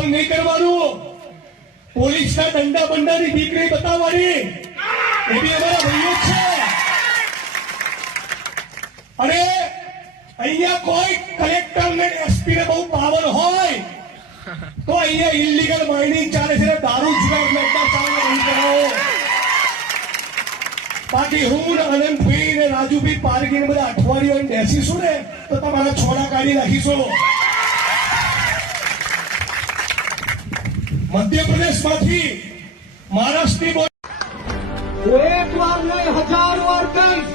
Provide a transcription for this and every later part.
સવાલ નહીં કરવાનું, પોલીસના દંડા બંડાની બીક નહીં બતાવવાની, એ બી અમારા ભાઈઓ જ છે. અને અહીંયા કોઈ કલેક્ટર ને એસપી ને બહુ પાવર હોય તો અહીંયા ઇલીગલ માઇનિંગ ચાલે છે, દારૂ જુગાર ચાલે નહીં કરો. બાકી હું ને અનંતભાઈ ને રાજુભાઈ પારગી ને બધા અઠવાડિયું બેસીશું ને તો તમારા છોડા કાઢી નાખીશું. મધ્યપ્રદેશ માંથી મહારાષ્ટ્રની હું એક વાર નહીં 1000 વાર કહીશ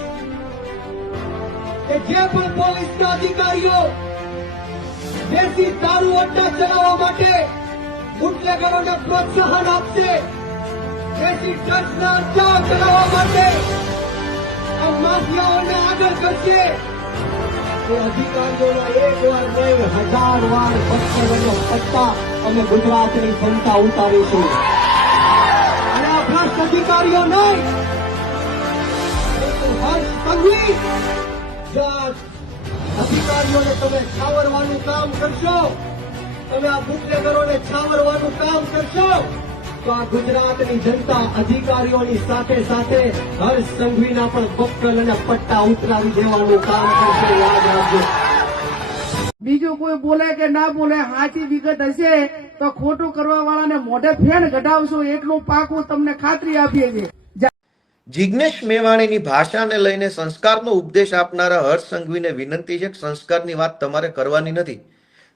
કે જે પણ પોલીસના અધિકારીઓ દેશી દારૂ અડ્ડા ચલાવવા માટે બુટલેગરોને પ્રોત્સાહન આપશે, દેશી ડ્રગ્સના અડ્ડા ચલાવવા માટે આ માફિયાઓને આગળ કરશે, એ અધિકારીઓના એક વાર નહીં 1000 વાર પથ્થરનો પટ્ટા અમે ગુજરાતની જનતા ઉતારીશું. અને આ ભ્રષ્ટ અધિકારીઓ નહીં, હર્ષ સંઘવી અધિકારીઓને તમે છાવરવાનું કામ કરશો, તમે આ બુટલેગરોને છાવરવાનું કામ કરશો તો આ ગુજરાતની જનતા અધિકારીઓની સાથે સાથે હર્ષ સંઘવીના પણ બક્કલ અને પટ્ટા ઉતરાવી દેવાનું કામ કરશે. યાદ રાખજો. બીજું કોઈ બોલે કે ના બોલે, સાચી વિગત હશે તો ખોટું કરવા વાળાને મોઢે ફેણ કઢાવશો, એટલું પાકું તમને ખાતરી આપીએ છીએ. જિગ્નેશ મેવાણીની ભાષાને લઈને સંસ્કારનો ઉપદેશ આપનારા હર્ષ સંઘવીને વિનંતી છે કે સંસ્કારની વાત તમારે કરવાની નથી.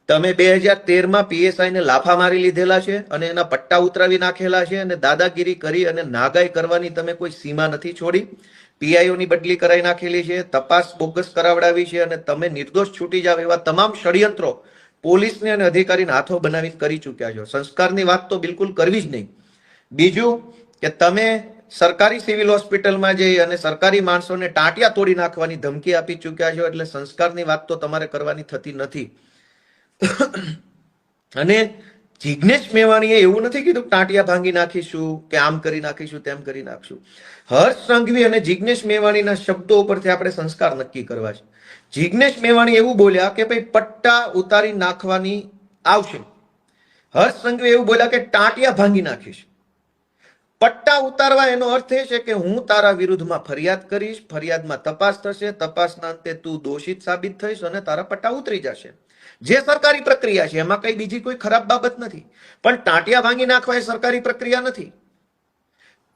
તમે 2013માં પીએસઆઈને લાફા મારી લીધેલા છે અને એના પટ્ટા ઉતરાવી નાખેલા છે અને દાદાગીરી કરી અને નાગાઈ કરવાની તમે કોઈ સીમા નથી છોડી. પીઆઈઓની બદલી કરાવી નાખેલી છે, તપાસ બોગસ કરાવડાવી છે અને તમે નિર્દોષ છૂટી જાવ એવા તમામ ષડયંત્રો પોલીસને અને અધિકારીને હાથો બનાવી કરી ચૂક્યા છો. સંસ્કારની વાત તો બિલકુલ કરવી જ નહીં. બીજું કે તમે સરકારી સિવિલ હોસ્પિટલમાં જઈ અને સરકારી માણસોને ટાંટિયા તોડી નાખવાની ધમકી આપી ચૂક્યા છો, એટલે સંસ્કારની વાત તો તમારે કરવાની થતી નથી. અને જિગ્નેશ મેવાણીએ એવું નથી કીધું ટાંટિયા ભાંગી નાખીશું કે આમ કરી નાખીશું તેમ કરી નાખશું. હર્ષ સંઘવી અને જિગ્નેશ મેવાણીના શબ્દો ઉપરથી આપણે સંસ્કાર નક્કી કરવા છે. જિગ્નેશ મેવાણી એવું બોલ્યા કે ભાઈ પટ્ટા ઉતારી નાખવાની આવશે. હર્ષ સંઘવી એવું બોલ્યા કે ટાંટિયા ભાંગી નાખીશ. પટ્ટા ઉતારવા એનો અર્થ એ છે કે હું તારા વિરુદ્ધમાં ફરિયાદ કરીશ, ફરિયાદમાં તપાસ થશે, તપાસના અંતે તું દોષિત સાબિત થઈશ અને તારા પટ્ટા ઉતરી જશે. જે સરકારી પ્રક્રિયા છે એમાં કઈ બીજી કોઈ ખરાબ બાબત નથી, પણ ટાંટિયા ભાંગી નાખવા એ સરકારી પ્રક્રિયા નથી.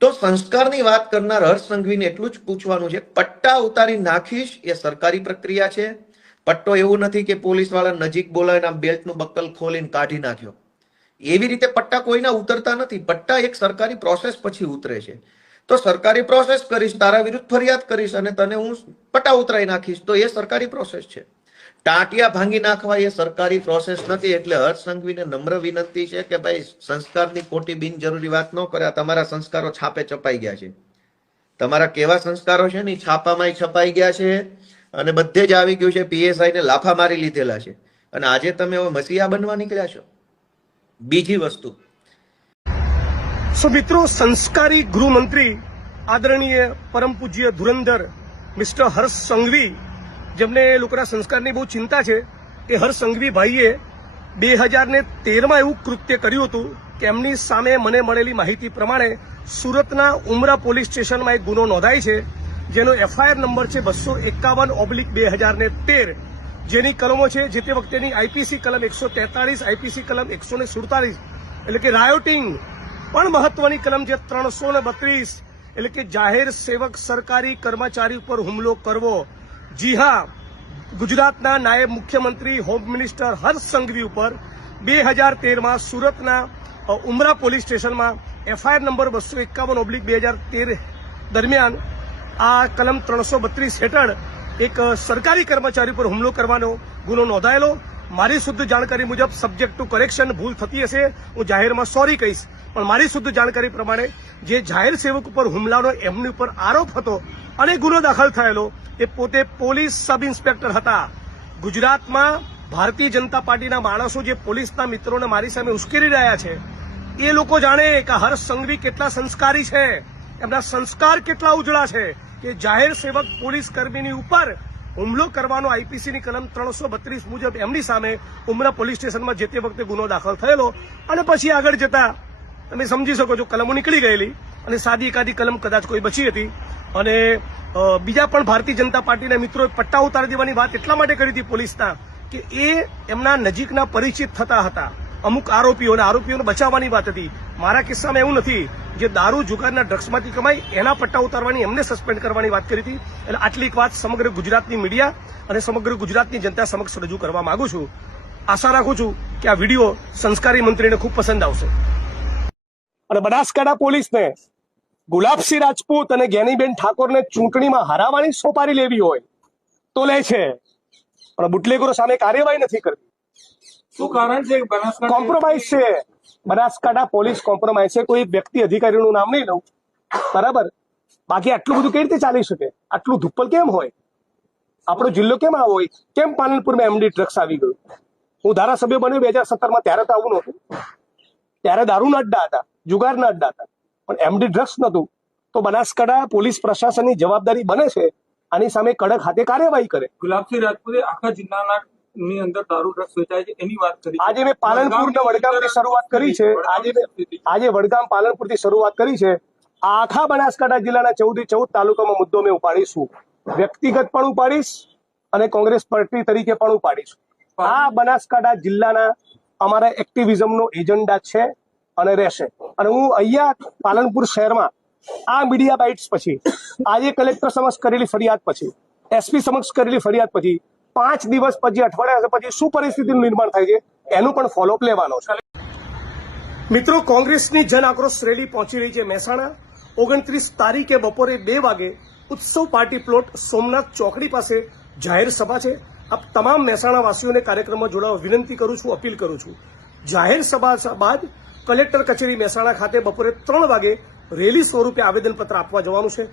તો સંસ્કારની વાત કરનાર હર્ષ સંઘવીને એટલું જ પૂછવાનું છે, પટ્ટા ઉતારી નાખીશ એ સરકારી પ્રક્રિયા છે. પટ્ટો એવું નથી કે પોલીસ વાળા નજીક બોલાવીને આમ બેલ્ટનું બક્કલ ખોલીને કાઢી નાખ્યો. એવી રીતે પટ્ટા કોઈના ઉતરતા નથી. પટ્ટા એક સરકારી પ્રોસેસ પછી ઉતરે છે. તો સરકારી પ્રોસેસ કરીશ, તારા વિરુદ્ધ ફરિયાદ કરીશ અને તને હું પટ્ટા ઉતરાઈ નાખીશ, તો એ સરકારી પ્રોસેસ છે. ટાંટિયા ભાંગી નાખવા એ સરકારી પ્રોસેસ નથી. એટલે હર્ષ સંઘવીને નમ્ર વિનંતી છે કે ભાઈ સંસ્કારની ખોટી બિનજરૂરી વાત ન કરે. તમારા સંસ્કારો છાપે છપાઈ ગયા છે. તમારા કેવા સંસ્કારો છે ને છાપામાં છપાઈ ગયા છે અને બધે જ આવી ગયું છે. પીએસઆઈને લાફા મારી લીધેલા છે અને આજે તમે હવે મસીહા બનવા નીકળ્યા છો. બીજી વસ્તુ, મિત્રો, સંસ્કારી ગૃહમંત્રી આદરણીય પરમ પૂજ્ય ધુરંધર મિસ્ટર હર્ષ સંઘવી, જેમને લોકોના સંસ્કારની બહુ ચિંતા છે, એ હર્ષ સંઘવી ભાઈએ 2013માં એવું કૃત્ય કર્યું હતું કે એમની સામે મને મળેલી માહિતી પ્રમાણે સુરતના ઉમરા પોલીસ સ્ટેશનમાં એક ગુનો નોંધાય છે, જેનો એફઆઈઆર નંબર છે 251/2013, જેની કલમો છે જે તે વખતેની આઈપીસી કલમ 143, આઈપીસી કલમ 147 એટલે કે રાયોટિંગ, પણ મહત્વની કલમ જે 332 એટલે કે જાહેર સેવક સરકારી કર્મચારી ઉપર હુમલો કરવો. જી હા, ગુજરાતના નાયબ મુખ્યમંત્રી હોમ મિનિસ્ટર હર્ષ સંઘવી ઉપર 2013માં સુરતના ઉમરા પોલીસ સ્ટેશનમાં એફઆઈઆર નંબર 251/2013 દરમિયાન આ કલમ 332 હેઠળ એક સરકારી કર્મચારી પર હુમલો કરવાનો ગુનો નોંધાયેલો. મારી શુદ્ધ જાણકારી મુજબ સબ્જેક્ટ ટુ કરેક્શન ભૂલ થતી હશે, હું જાહેરમાં સોરી કહીશ, પણ મારી શુદ્ધ જાણકારી પ્રમાણે જે જાહેર સેવક ઉપર હુમલાનો એમની ઉપર આરોપ હતો અને ગુનો દાખલ થયેલો એ પોતે પોલીસ સબ ઇન્સ્પેક્ટર હતા. ગુજરાતમાં ભારતીય જનતા પાર્ટીના માણસો જે પોલીસના મિત્રોને મારી સામે ઉશ્કેરી રહ્યા છે, એ લોકો જાણે કે હર્ષ સંઘવી કેટલા સંસ્કારી છે, એમના સંસ્કાર કેટલા ઉજળા છે કે જાહેર સેવક પોલીસ કર્મીની ઉપર હુમલો કરવાનો આઈપીસીની કલમ 332 મુજબ એમની સામે ઉમરા પોલીસ સ્ટેશનમાં જે તે વખતે ગુનો દાખલ થયેલો અને પછી આગળ જતા તમે સમજી શકો છો કલમો નીકળી ગયેલી અને સાદી એકાદી કલમ કદાચ કોઈ બચી હતી અને બીજા પણ ભારતીય જનતા પાર્ટીના મિત્રોએ પટ્ટા ઉતારી દેવાની વાત એટલા માટે કરી હતી પોલીસના કે એ એમના નજીકના પરિચિત થતા હતા અમુક આરોપીઓને બચાવવાની વાત હતી. મારા કિસ્સામાં એવું નથી. જે દારૂ જુગારના ડ્રગ્સમાંથી કમાઈ એના પટ્ટા ઉતારવાની એમને સસ્પેન્ડ કરવાની વાત કરી હતી. એટલે આટલી એક વાત સમગ્ર ગુજરાતની મીડિયા અને સમગ્ર ગુજરાતની જનતા સમક્ષ રજૂ કરવા માંગુ છું. આશા રાખું છું કે આ વિડીયો સંસ્કારી મંત્રીને ખૂબ પસંદ આવશે. અને બનાસકાંઠા પોલીસને ગુલાબસિંહ રાજપૂત અને જ્ઞાનીબેન ઠાકોરને ચૂંટણીમાં હરાવવાની સોપારી લેવી હોય તો લે છે, પણ બુટલેગરો સામે કાર્યવાહી નથી કરતી. શું કારણ છે? કોમ્પ્રોમાઇઝ છે. બનાસકાંઠા પોલીસ કોમ્પ્રોમાઇઝ છે. કોઈ વ્યક્તિ અધિકારીનું નામ નહીં લઉં, બરાબર? બાકી આટલું બધું કેવી રીતે ચાલી શકે? આટલું ધુપ્પલ કેમ હોય? આપણો જિલ્લો કેમ આવો હોય? કેમ પાલનપુરમાં એમડી ડ્રગ્સ આવી ગયું? હું ધારાસભ્ય બન્યો 2017માં, ત્યારે તો આવું નહોતું. ત્યારે દારૂના અડ્ડા હતા, જુગારના અડ્ડા હતા, પણ એમડી ડ્રગ્સ નહોતું. તો બનાસકાંઠા પોલીસ પ્રશાસનની જવાબદારી બને છે આની સામે કડક હાથે કાર્યવાહી કરે. ગુલાબસિંહ રાજપૂતે આખા જિલ્લાના ની અંદર દારૂ ડ્રગ્સ વેચાય છે એની વાત કરી. આજે મેં પાલનપુર ને વડગામથી શરૂઆત કરી છે. આજે વડગામ પાલનપુરથી શરૂઆત કરી છે. આખા બનાસકાંઠા જિલ્લાના 14 તાલુકામાં મુદ્દો મેં ઉપાડીશું. વ્યક્તિગત પણ ઉપાડીશ અને કોંગ્રેસ પાર્ટી તરીકે પણ ઉપાડીશ. આ બનાસકાંઠા જિલ્લાના અમારા એક્ટિવિઝમનો એજન્ડા છે અને રહેશે. અને હું અહીંયા પાલનપુર શહેરમાં આ મીડિયા બાઇટ્સ પછી, આજે કલેક્ટર સમક્ષ કરેલી ફરિયાદ પછી, એસપી સમક્ષ કરેલી ફરિયાદ પછી 5 દિવસ પછી, અઠવાડિયા પછી શું પરિસ્થિતિનું નિર્માણ થાય છે એનું પણ ફોલોઅપ લેવાનો છે. મિત્રો, કોંગ્રેસની જન આક્રોશ રેલી પહોંચી રહી છે મહેસાણા. 29 તારીખે બપોરે 2 વાગે ઉત્સવ પાર્ટી પ્લોટ સોમનાથ ચોકડી પાસે જાહેર સભા છે. આપ તમામ મહેસાણા વાસીઓને કાર્યક્રમમાં જોડાવા વિનંતી કરું છું, અપીલ કરું છું. જાહેર સભા બાદ કલેક્ટર કચેરી મહેસાણા ખાતે બપોરે 3 વાગે રેલી સ્વરૂપે આવેદનપત્ર આપવા જવાનું છે.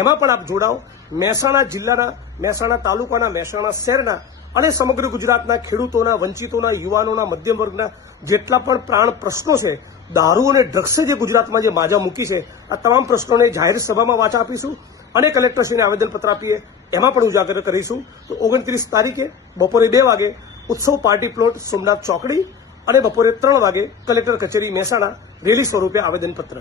એમાં પણ આપ જોડાઓ. મહેસાણા જિલ્લાના, મહેસાણા તાલુકાના, મહેસાણા શહેરના અને સમગ્ર ગુજરાતના ખેડૂતોના, વંચિતોના, યુવાનોના, મધ્યમ વર્ગના જેટલા પણ પ્રાણ પ્રશ્નો છે, દારૂ અને ડ્રગ્સે જે ગુજરાતમાં જે માજા મૂકી છે, આ તમામ પ્રશ્નોને જાહેર સભામાં વાચા આપીશું અને કલેક્ટરશ્રીને આવેદનપત્ર આપીએ એમાં પણ ઉજાગર કરીશું. તો 29 તારીખે બપોરે 2 વાગે ઉત્સવ પાર્ટી પ્લોટ સોમનાથ ચોકડી અને બપોરે 3 વાગે કલેક્ટર કચેરી મહેસાણા રેલી સ્વરૂપે આવેદનપત્ર.